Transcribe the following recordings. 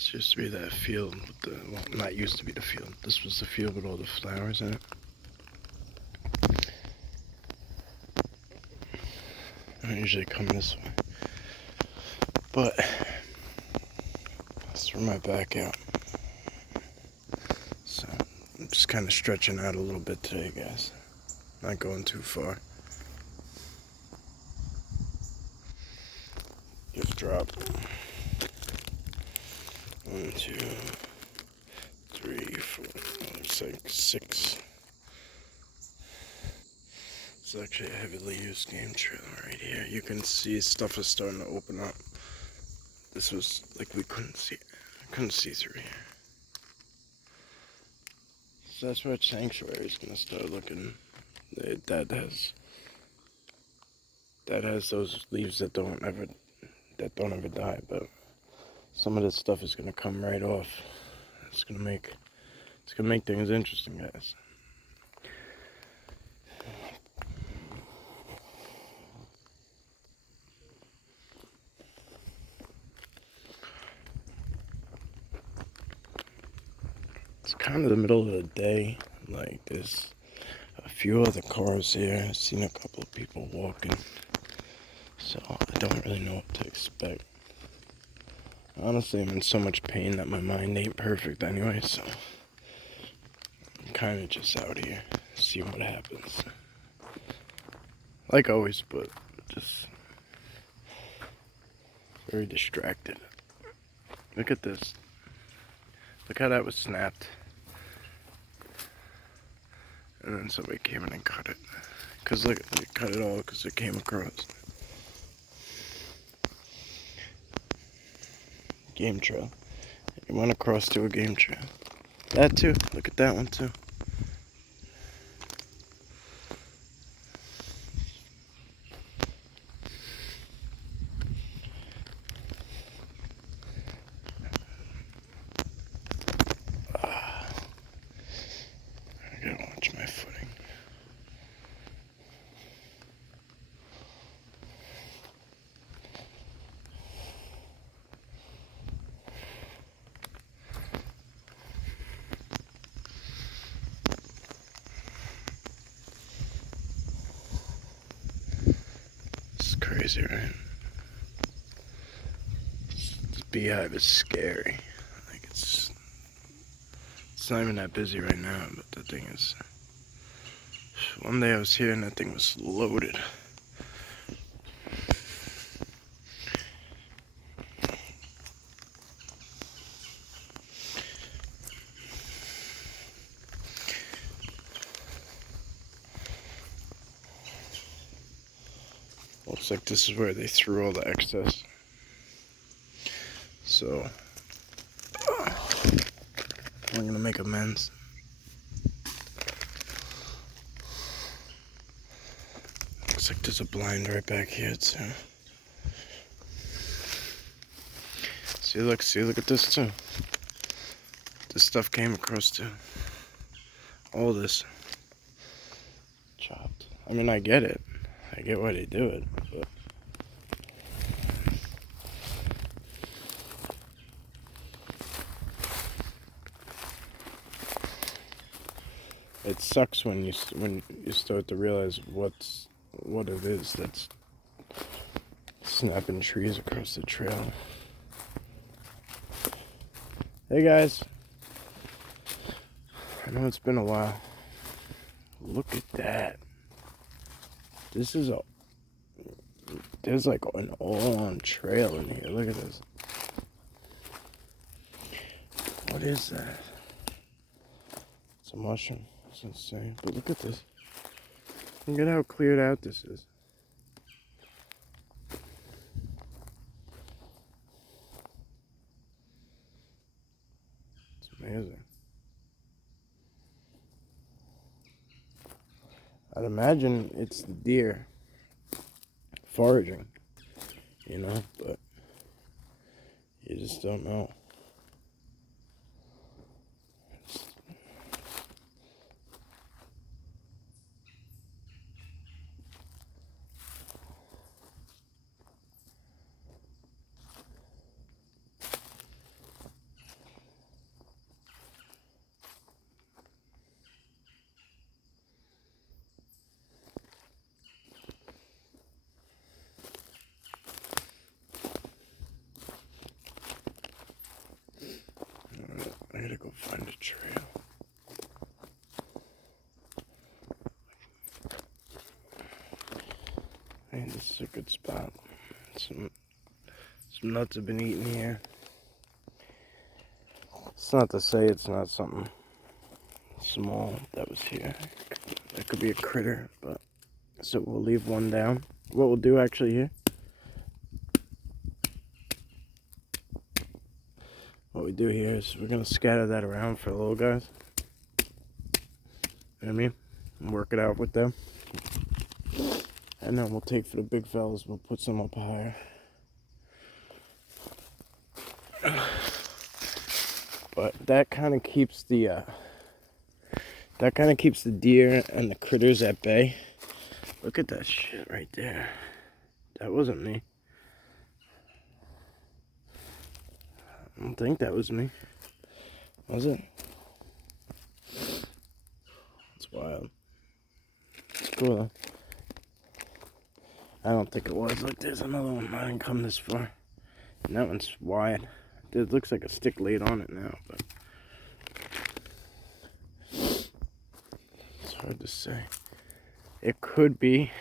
This used to be that field with the, well, not used to be the field. This was the field with all the flowers in it. I usually come this way. But let's throw my back out. So I'm just kind of stretching out a little bit today, guys. Not going too far. Just drop. 1, 2, 3, 4. Looks like 6. It's actually a heavily used game trail right here. You can see stuff is starting to open up. This was like we couldn't see. I couldn't see through here. Sasquatch Sanctuary is gonna start looking. That has those leaves that don't ever die, but some of this stuff is gonna come right off. It's gonna make things interesting, guys. It's kind of the middle of the day. Like, there's a few other cars here. I've seen a couple of people walking, so I don't really know what to expect. Honestly, I'm in so much pain that my mind ain't perfect anyway, so I'm kind of just out here, see what happens. Like always, but just very distracted. Look at this. Look how that was snapped. And then somebody came in and cut it. Because look, they cut it all because it came across. Game trail. You went across to a game trail. That too. Look at that one too. I gotta watch my footing. It's crazy, right? This beehive is scary. Like it's not even that busy right now, but the thing is, one day I was here and that thing was loaded. Looks like this is where they threw all the excess. So I'm gonna make amends. Looks like there's a blind right back here too. See, look at this too. This stuff came across too. All this chopped. I mean, I get it. I get why they do it, but it sucks when you start to realize what it is that's snapping trees across the trail. Hey guys, I know it's been a while. Look at that. There's like an all-on trail in here. Look at this. What is that? It's a mushroom. It's insane. But look at this. Look at how cleared out this is. It's amazing. I'd imagine it's the deer foraging, you know, but you just don't know. gotta go find a trail. Hey, this is a good spot. Some nuts have been eaten here. It's not to say it's not something small that was here. That could be a critter, but so we'll leave one down. What we'll do actually here, what we do here is we're gonna scatter that around for the little guys. You know what I mean? And work it out with them. And then we'll take for the big fellas, we'll put some up higher. But that kind of keeps the deer and the critters at bay. Look at that shit right there. That wasn't me. I don't think that was me. Was it? It's wild. It's cool though. I don't think it was. Look, there's another one. I didn't come this far. And that one's wide. It looks like a stick laid on it now, but it's hard to say. It could be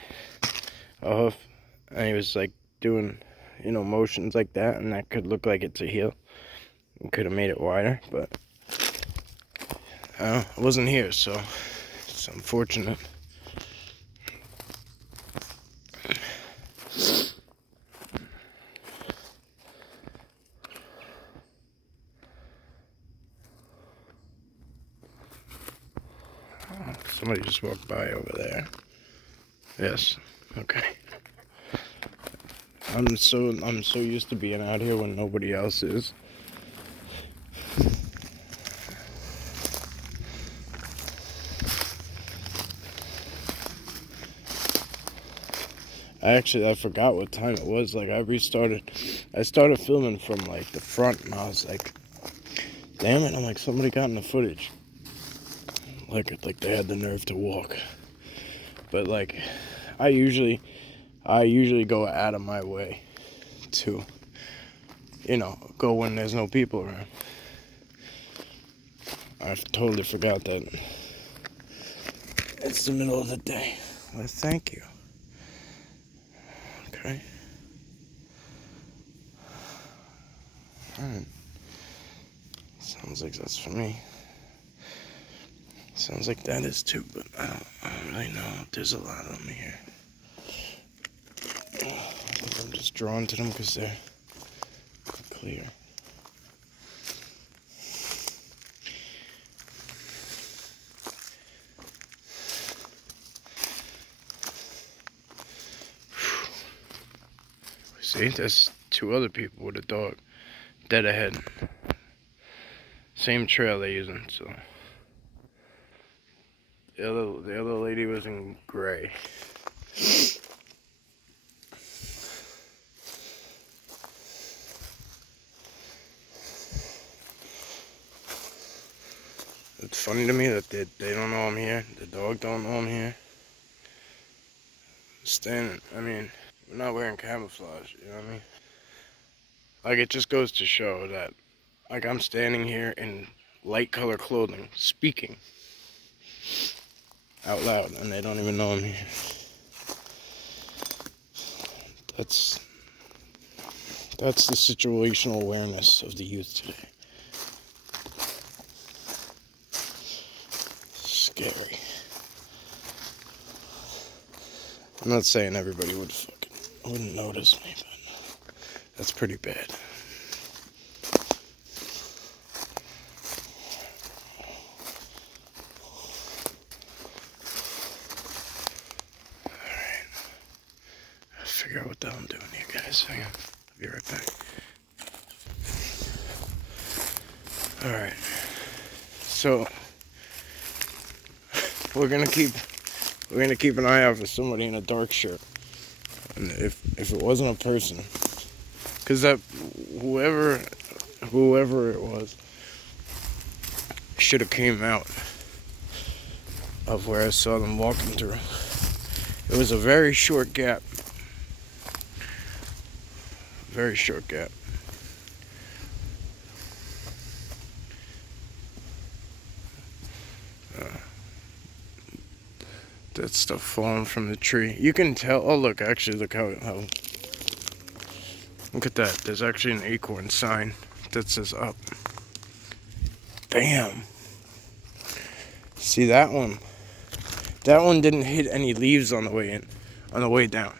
a hoof, and he was like doing, motions like that, and that could look like it's a heel. It could have made it wider, but I wasn't here, so it's unfortunate. Somebody just walked by over there. Yes. Okay. I'm so used to being out here when nobody else is. I forgot what time it was. Like I started filming from like the front, and I was like, damn it, I'm like, somebody got in the footage. Like they had the nerve to walk. But like, I usually go out of my way to, go when there's no people around. I totally forgot that it's the middle of the day. Well, thank you. Okay. Alright. Sounds like that's for me. Sounds like that is too, but I don't really know. There's a lot of them here. I think I'm just drawn to them because they're clear. See, there's two other people with a dog dead ahead. Same trail they're using, so. The other lady was in gray. It's funny to me that they don't know I'm here. The dog don't know I'm here. Standing, we're not wearing camouflage, you know what I mean? Like, it just goes to show that, like, I'm standing here in light color clothing, speaking out loud, and they don't even know I'm here. That's the situational awareness of the youth today. Scary. I'm not saying everybody wouldn't notice me, but that's pretty bad. Alright. I'll figure out what the hell I'm doing here, guys. Hang on. I'll be right back. Alright. So we're gonna keep an eye out for somebody in a dark shirt. And if it wasn't a person, because that whoever it was should have came out of where I saw them walking through. It was a very short gap. Very short gap. that stuff falling from the tree. You can tell. Oh, look, actually, look how look at that. There's actually an acorn sign that says up. Bam. See that one? That one didn't hit any leaves on the way in, on the way down.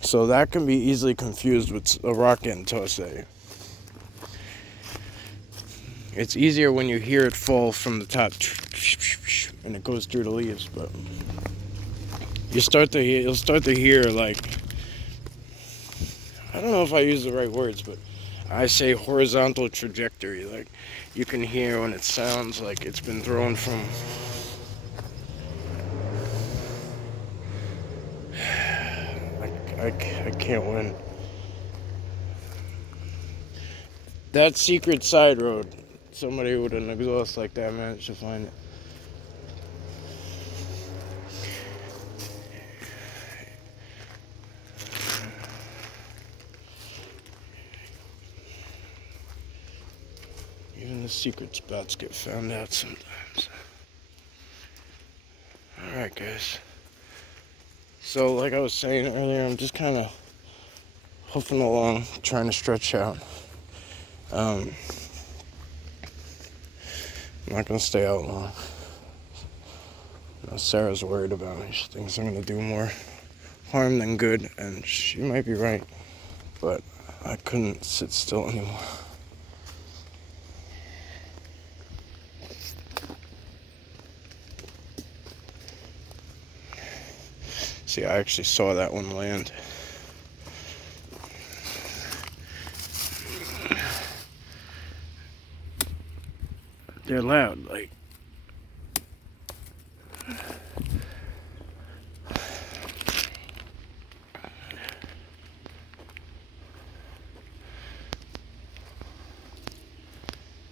So that can be easily confused with a rock getting tossed at you. It's easier when you hear it fall from the top and it goes through the leaves, but you'll start to hear like, I don't know if I use the right words, but I say horizontal trajectory. Like you can hear when it sounds like it's been thrown from. I can't win. That secret side road. Somebody with an exhaust like that managed to find it. Even the secret spots get found out sometimes. Alright, guys. So, like I was saying earlier, I'm just kind of hoofing along, trying to stretch out. I'm not going to stay out long. Sarah's worried about me. She thinks I'm going to do more harm than good, and she might be right. But I couldn't sit still anymore. See, I actually saw that one land. They're loud, like.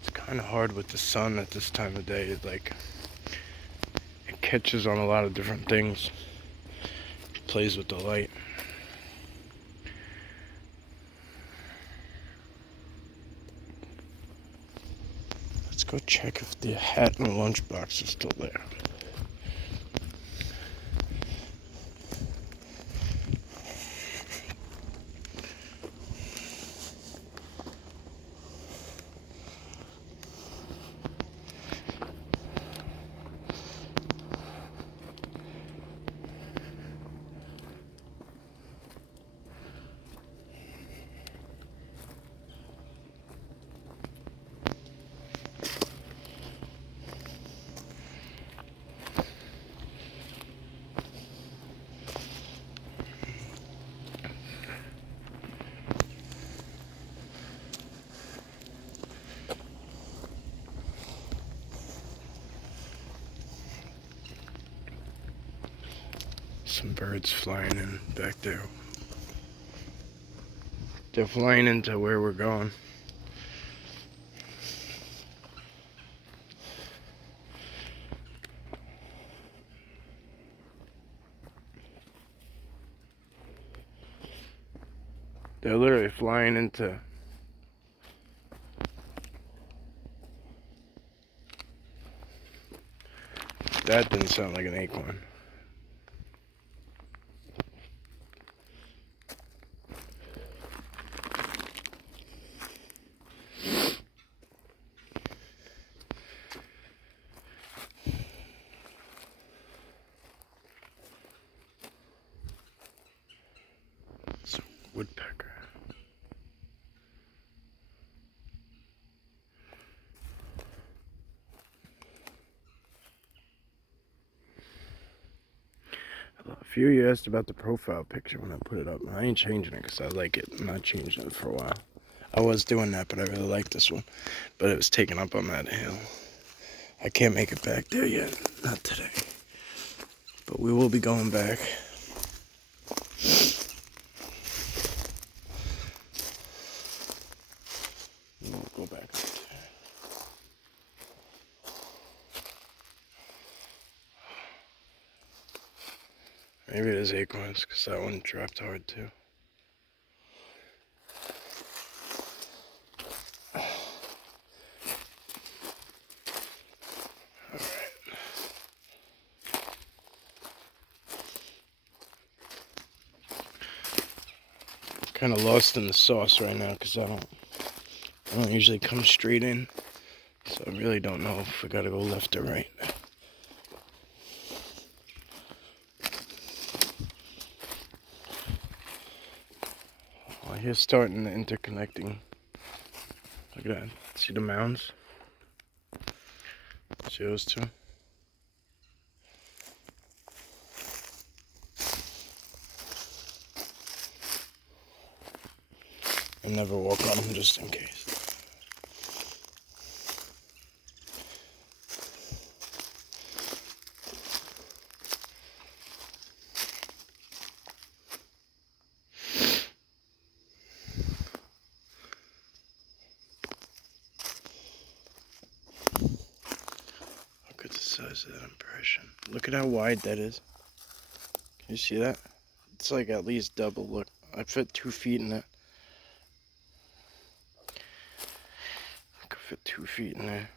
It's kind of hard with the sun at this time of day. It catches on a lot of different things. It plays with the light. Let's go check if the hat and the lunchbox is still there. Some birds flying in back there. They're flying into where we're going. They're literally flying into. That didn't sound like an acorn. It's a woodpecker. A few of you asked about the profile picture when I put it up. I ain't changing it because I like it. I'm not changing it for a while. I was doing that, but I really like this one. But it was taken up on that hill. I can't make it back there yet. Not today. But we will be going back. We'll go back. Maybe it is acorns, because that one dropped hard too. Alright. Kind of lost in the sauce right now because I don't usually come straight in, so I really don't know if we gotta go left or right. Well, here's starting the interconnecting. Look at that. See the mounds? See those two? I never walk on them just in case. Look at the size of that impression. Look at how wide that is. Can you see that? It's like at least double. Look, I fit 2 feet in it. I could fit 2 feet in there.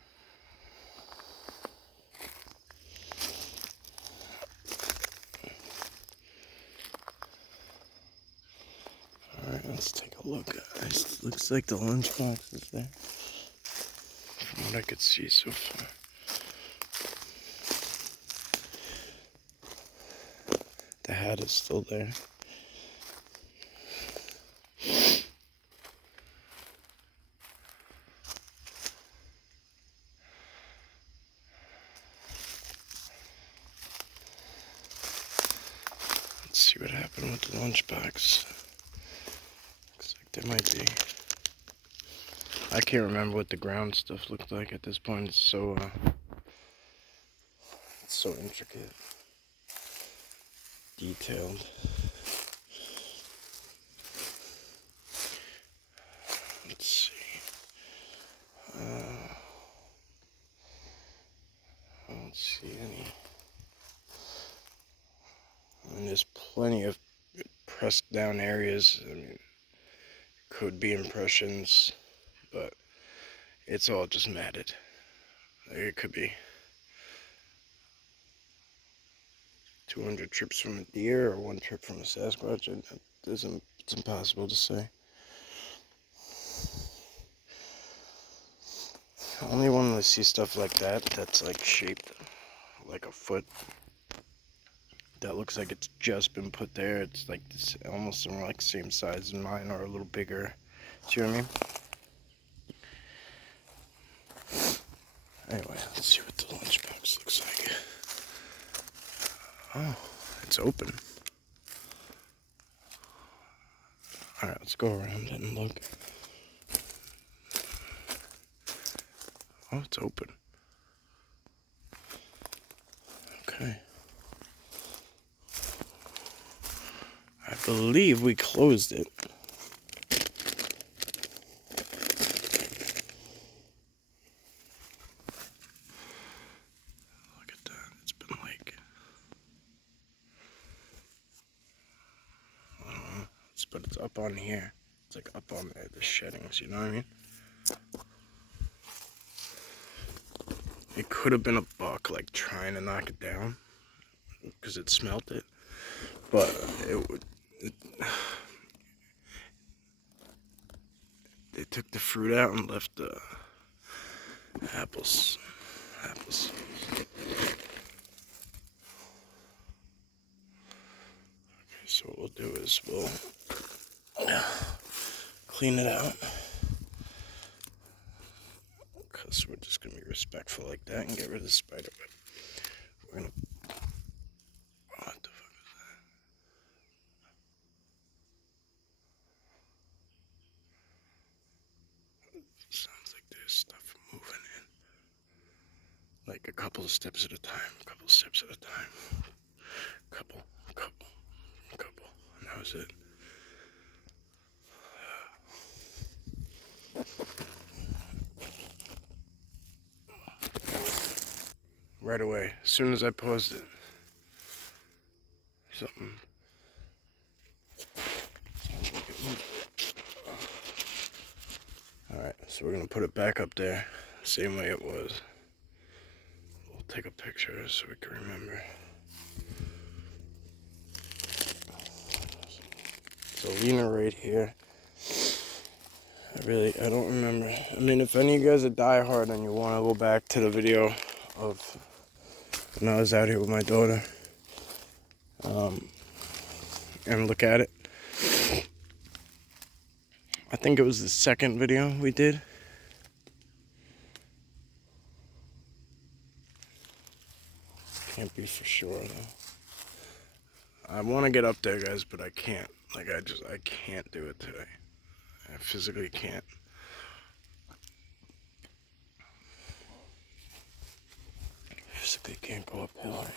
Alright, let's take a look. It looks like the lunchbox is there. From what I could see so far. The hat is still there. Let's see what happened with the lunchbox. Looks like there might be. I can't remember what the ground stuff looked like at this point. It's so intricate, detailed. Let's see. I don't see any. I mean, there's plenty of pressed down areas. I mean, could be impressions, but it's all just matted. It could be 200 trips from a deer or 1 trip from a Sasquatch. It's impossible to say. Only when I see stuff like that, that's like shaped like a foot, that looks like it's just been put there. It's like this, almost like same size as mine or a little bigger. See what I mean? Anyway, let's see what the lunchbox looks like. Oh, it's open. Alright, let's go around and look. Oh, it's open. Okay. I believe we closed it. Look at that. It's been like, I don't know. But it's up on here. It's like up on the sheddings, you know what I mean? It could have been a buck like trying to knock it down because it smelt it, but they took the fruit out and left the apples. Okay, so what we'll do is we'll clean it out, because we're just gonna be respectful like that and get rid of the spider web. We're gonna. What the fuck is that? Sounds like there's stuff moving in. Like a couple of steps at a time. A couple of steps at a time. Couple. And that was it. Right away, as soon as I paused it, something. Alright, so we're gonna put it back up there, same way it was. We'll take a picture so we can remember. There's a leaner right here. I don't remember. I mean, if any of you guys are diehard and you want to go back to the video of when I was out here with my daughter, and look at it. I think it was the second video we did. Can't be for sure though. I want to get up there, guys, but I can't. Like, I can't do it today. I physically can't. Physically can't go uphill right now.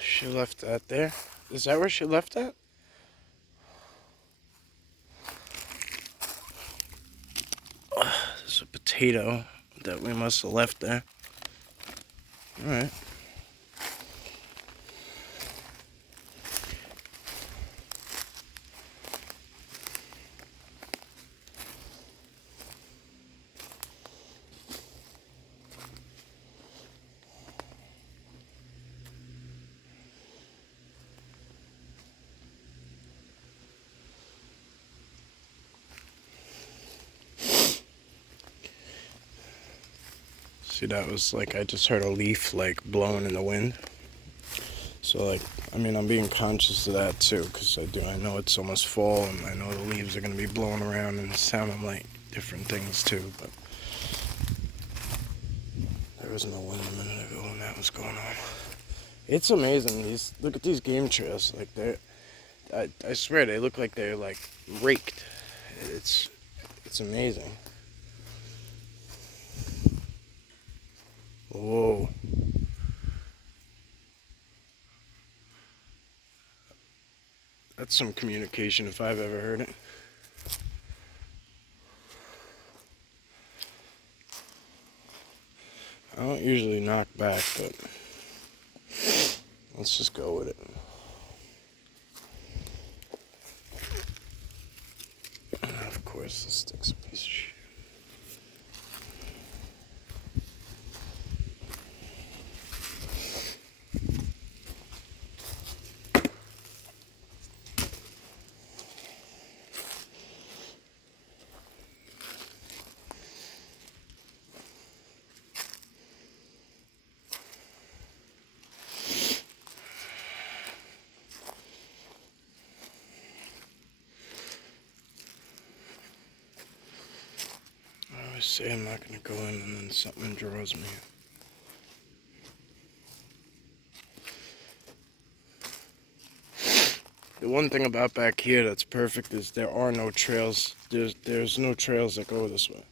She left that there. Is that where she left that? There's a potato that we must have left there. Alright. See, that was like, I just heard a leaf like blowing in the wind. So like, I mean, I'm being conscious of that too, because I know it's almost fall, and I know the leaves are going to be blowing around and sounding like different things too, but there was no wind a minute ago when that was going on. It's amazing, look at these game trails, like I swear they look like they're like raked. It's amazing. Whoa. That's some communication if I've ever heard it. I don't usually knock back, but let's just go with it. And of course, this stick's a piece of shit. I always say I'm not going to go in, and then something draws me. The one thing about back here that's perfect is there are no trails. There's no trails that go this way.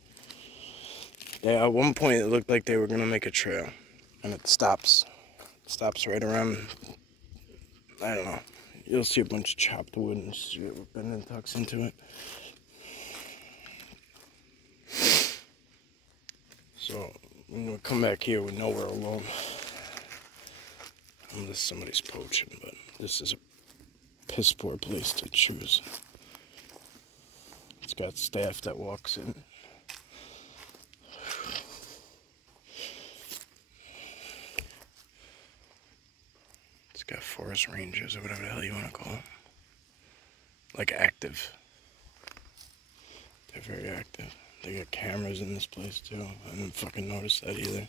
At one point it looked like they were going to make a trail, and it stops. It stops right around, I don't know. You'll see a bunch of chopped wood and shit with bending tucks into it. So when we come back here, we know we're alone. Unless somebody's poaching, but this is a piss poor place to choose. It's got staff that walks in. It's got forest rangers or whatever the hell you want to call them. Like active. They're very active. They got cameras in this place too. I didn't fucking notice that either.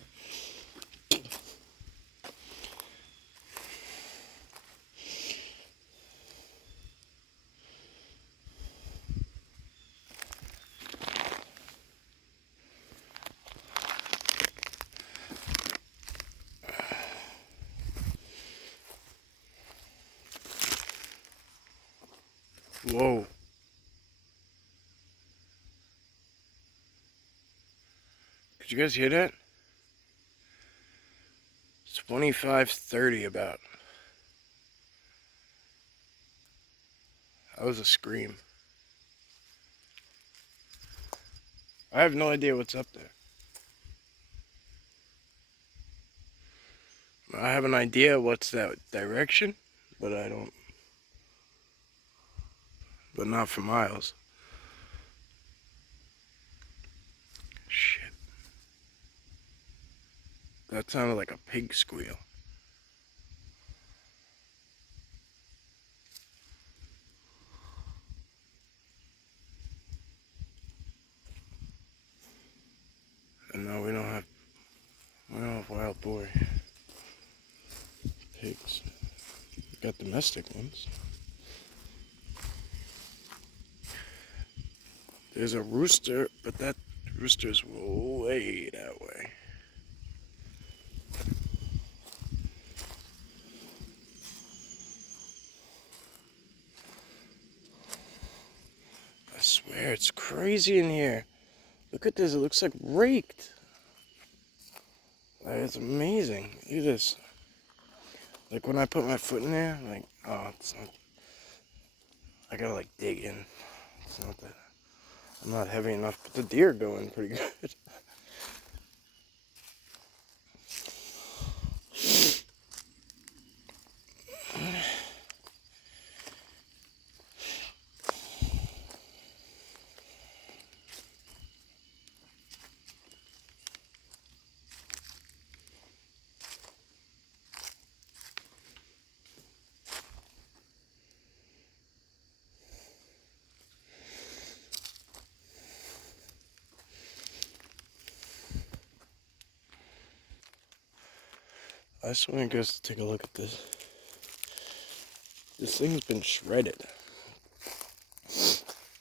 Whoa. Did you guys hear that? It's 25:30 about. That was a scream. I have no idea what's up there. I have an idea what's that direction, but I don't. But not for miles. Shit. That sounded like a pig squeal. And no, we don't have wild boar pigs. We got domestic ones. There's a rooster, but that rooster's way that way. I swear, it's crazy in here. Look at this, it looks like raked. Like, it's amazing. Look at this. Like when I put my foot in there, like, oh, it's not, I gotta like dig in. It's not that, I'm not heavy enough, but the deer go in pretty good. I just want you guys to take a look at this. This thing's been shredded.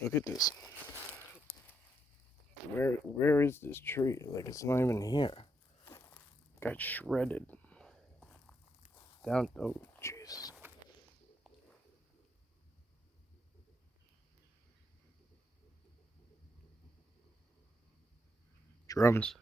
Look at this. Where is this tree? Like, it's not even here. Got shredded. Down, oh, jeez. Drums.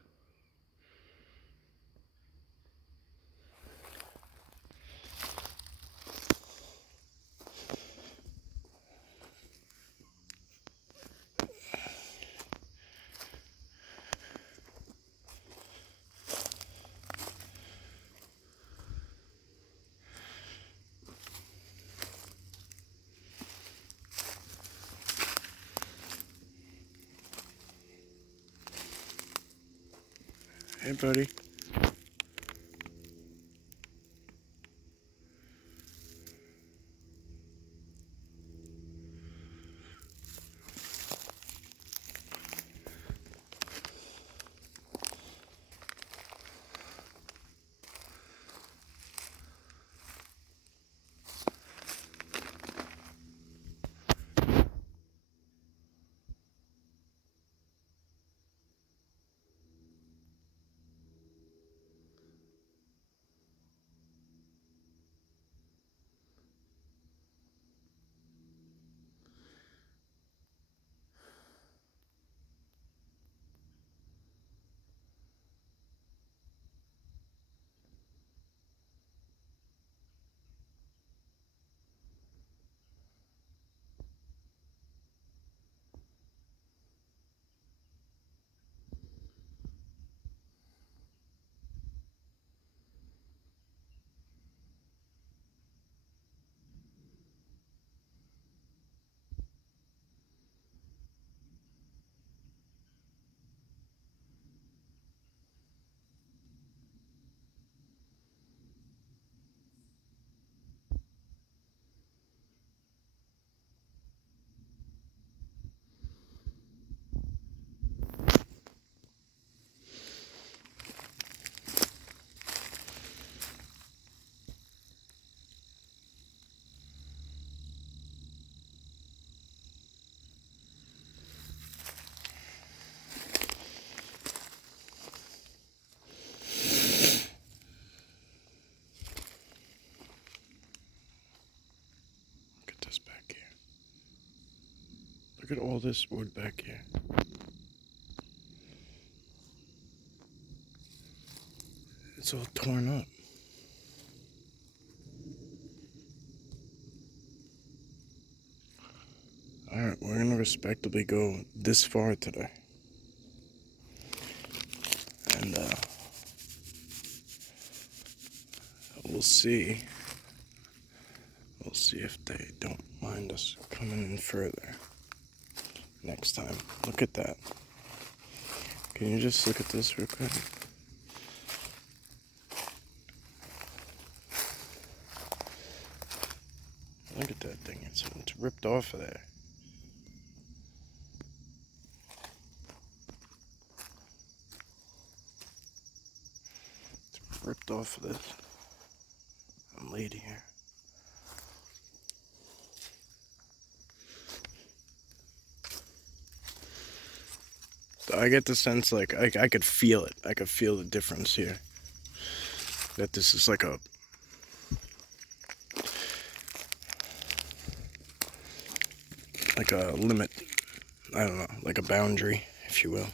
Hey, buddy. Look at this back here. Look at all this wood back here. It's all torn up. Alright, we're gonna respectably go this far today. And we'll see. We'll see if they don't mind us coming in further next time. Look at that. Can you just look at this real quick? Look at that thing. It's ripped off of there. It's ripped off of this lady here. So I get the sense like I could feel it. I could feel the difference here. That this is like a limit. I don't know, like a boundary, if you will.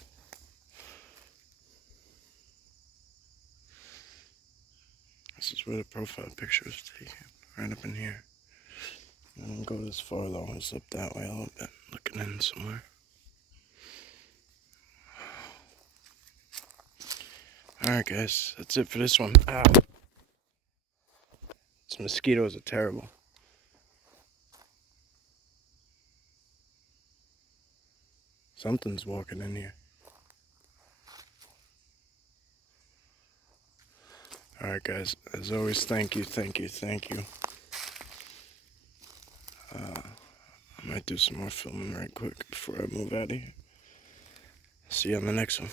This is where the profile picture was taken, right up in here. I don't go this far though, it's up that way a little bit, looking in somewhere. Alright guys, that's it for this one. Ow! These mosquitoes are terrible. Something's walking in here. Alright guys, as always, thank you. I might do some more filming right quick before I move out of here. See you on the next one.